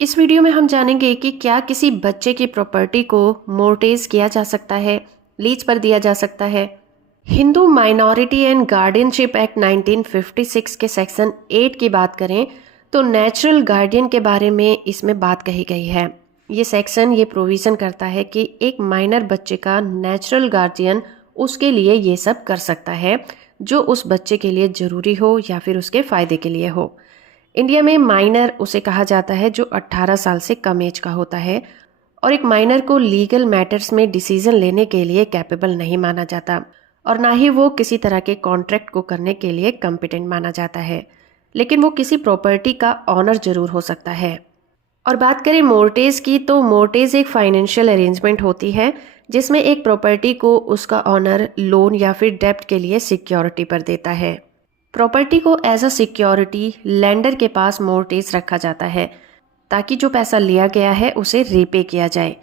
इस वीडियो में हम जानेंगे कि क्या किसी बच्चे की प्रॉपर्टी को मोर्टेज किया जा सकता है, लीज पर दिया जा सकता है। Hindu minority and guardianship act 1956 के सेक्शन 8 की बात करें तो नेचुरल गार्डियन के बारे में इसमें बात कही गई है। ये सेक्शन ये प्रोविज़न करता है कि एक माइनर बच्चे का नेचुरल गार्जियन उसके लिए ये सब कर सकता है जो उस बच्चे के लिए ज़रूरी हो या फिर उसके फ़ायदे के लिए हो। इंडिया में माइनर उसे कहा जाता है जो 18 साल से कम एज का होता है और एक माइनर को लीगल मैटर्स में डिसीजन लेने के लिए कैपेबल नहीं माना जाता और ना ही वो किसी तरह के कॉन्ट्रैक्ट को करने के लिए कॉम्पिटेंट माना जाता है, लेकिन वो किसी प्रॉपर्टी का ऑनर जरूर हो सकता है। और बात करें मोर्टेज की तो मोर्टेज एक फाइनेंशियल अरेंजमेंट होती है जिसमें एक प्रॉपर्टी को उसका ऑनर लोन या फिर डेब्ट के लिए सिक्योरिटी पर देता है। प्रॉपर्टी को एज अ सिक्योरिटी लेंडर के पास मोर्टेज रखा जाता है ताकि जो पैसा लिया गया है उसे रीपे किया जाए।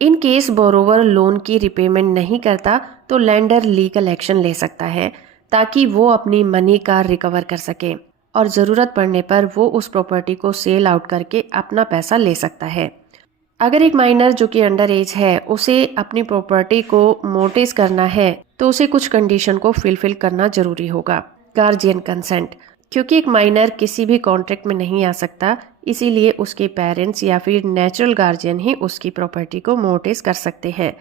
इन केस बोरोवर लोन की रिपेमेंट नहीं करता तो लेंडर लीगल एक्शन ले सकता है ताकि वो अपनी मनी का रिकवर कर सके और ज़रूरत पड़ने पर वो उस प्रॉपर्टी को सेल आउट करके अपना पैसा ले सकता है। अगर एक माइनर जो कि अंडर एज है उसे अपनी प्रॉपर्टी को मोर्टेज करना है तो उसे कुछ कंडीशन को फिलफिल करना जरूरी होगा। गार्जियन कंसेंट, क्योंकि एक माइनर किसी भी कॉन्ट्रैक्ट में नहीं आ सकता, इसीलिए उसके पेरेंट्स या फिर नेचुरल गार्जियन ही उसकी प्रॉपर्टी को मोर्टेज कर सकते हैं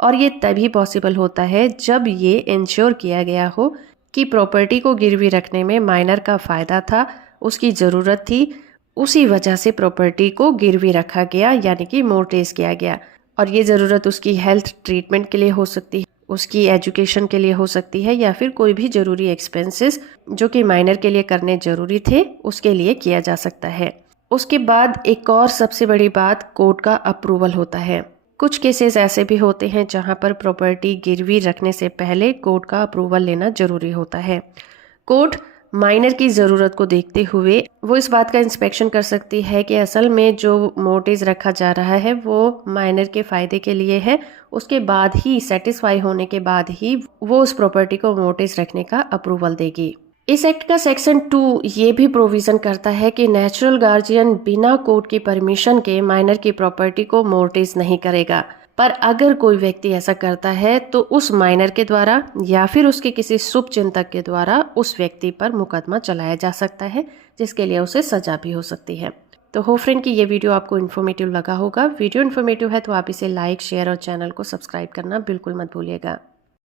और ये तभी पॉसिबल होता है जब ये इंश्योर किया गया हो कि प्रॉपर्टी को गिरवी रखने में माइनर का फ़ायदा था, उसकी ज़रूरत थी, उसी वजह से प्रॉपर्टी को गिरवी रखा गया यानी कि मोर्टेज किया गया। और ये ज़रूरत उसकी हेल्थ ट्रीटमेंट के लिए हो सकती है, उसकी एजुकेशन के लिए हो सकती है या फिर कोई भी ज़रूरी एक्सपेंसेस जो कि माइनर के लिए करने ज़रूरी थे उसके लिए किया जा सकता है। उसके बाद एक और सबसे बड़ी बात कोर्ट का अप्रूवल होता है। कुछ केसेस ऐसे भी होते हैं जहां पर प्रॉपर्टी गिरवी रखने से पहले कोर्ट का अप्रूवल लेना जरूरी होता है। कोर्ट माइनर की ज़रूरत को देखते हुए वो इस बात का इंस्पेक्शन कर सकती है कि असल में जो मोर्टेज रखा जा रहा है वो माइनर के फ़ायदे के लिए है। उसके बाद ही सेटिस्फाई होने के बाद ही वो उस प्रॉपर्टी को मोर्टेज रखने का अप्रूवल देगी। इस एक्ट का सेक्शन 2 ये भी प्रोविज़न करता है कि नेचुरल गार्जियन बिना कोर्ट की परमिशन के माइनर की प्रॉपर्टी को मोर्टेज नहीं करेगा, पर अगर कोई व्यक्ति ऐसा करता है तो उस माइनर के द्वारा या फिर उसके किसी शुभचिंतक के द्वारा उस व्यक्ति पर मुकदमा चलाया जा सकता है, जिसके लिए उसे सजा भी हो सकती है। तो होप फ्रेंड कि ये वीडियो आपको इन्फॉर्मेटिव लगा होगा। वीडियो इन्फॉर्मेटिव है तो आप इसे लाइक, शेयर और चैनल को सब्सक्राइब करना बिल्कुल मत भूलिएगा।